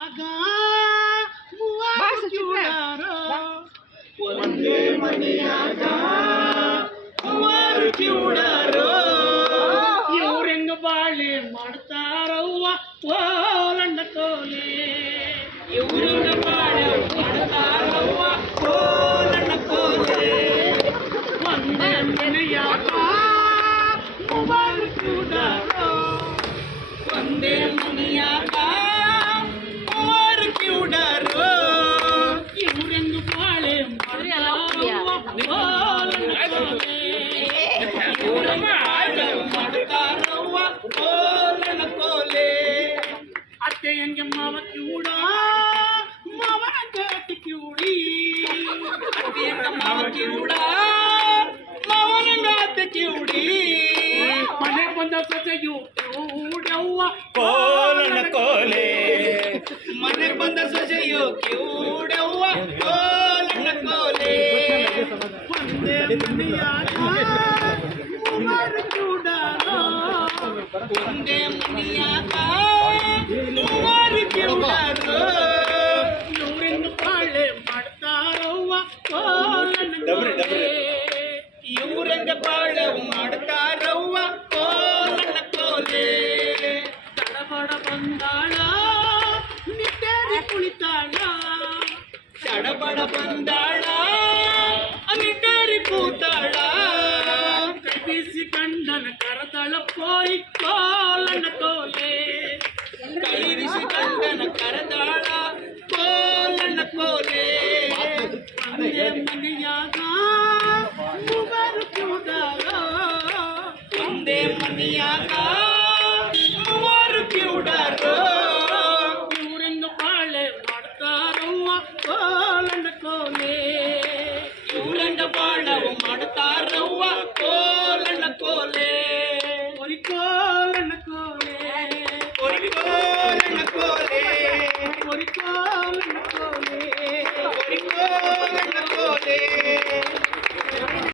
ಆಗ ಮೂವರು ಕಿವುಡಾರೋ ಒಂದೇ ಮನೆಯಾಗ ಮೂವರು ಕಿವುಡಾರೋ ಇವ್ರೆಂಗ ಬಾಳೆ ಮಾಡ್ತಾರವ್ವ ಓಲಣ್ಣ ಕೋಲೆ ಇವ್ರೆಂಗ ಬಾಳೆ ಮಾಡ್ತಾರವ್ವ ಓಲಣ್ಣ ಕೋಲೆ ಒಂದೇ ಮನೆಯಾಗ ಮೂವರು ಕಿವುಡಾರೋ ಒಂದೇ ಮನೆಯಾಗ ಅತ್ತೆ ಹೆಂಗೆ ಮಾವ ಕಿವುಡ ಮಾವನ ಗಾತಿ ಕಿವುಡಿ ಅತ್ತೆ ಹೆಂಗ ಮಾವ ಕಿವುಡ ಮಾವನ ಗಾತಿ ಕಿವುಡಿ ಮನೆ ಬಂದ ಸೊಸೆಯು ಕಿವುಡವ್ವ ಕೋಲನ ಕೋಲೆ ಮನೆ ಬಂದ ಸೊಸೆಯು ಕಿವುಡವ್ವ ಕೋಲನ ಕೋಲೆ ಒಂದೇ ಮನೆಯಾಗ ಮೂವರು ಕಿವುಡಾರೋ ಒಂದೇ ಮನೆಯಾಗ ಮೂವರು ಕಿವುಡಾರೋ ಇವ್ರೆಂದು ಬಾಳೆ ಮಾಡ್ತಾರವ್ವ ಕೋಲನ ಕೋಲೆ ಇವ್ರೆಂಗ ಬಾಳೆ ಮಾಡ್ತಾರವ್ವ ಕೋಲನ ಕೋಲೆ ತಡಬಡ ಬಂದಾಳ ನಿಟ್ಟೇರಿ ಕುಳಿತಾಳ ತಡಬಡ ಬಂದಾಳ ನಿಟ್ಟೇರಿ ಕೂತಾಳ ಕೈ ಬೀಸಿ ಕಂಡನ ಕರದಳ ಪೋಯ್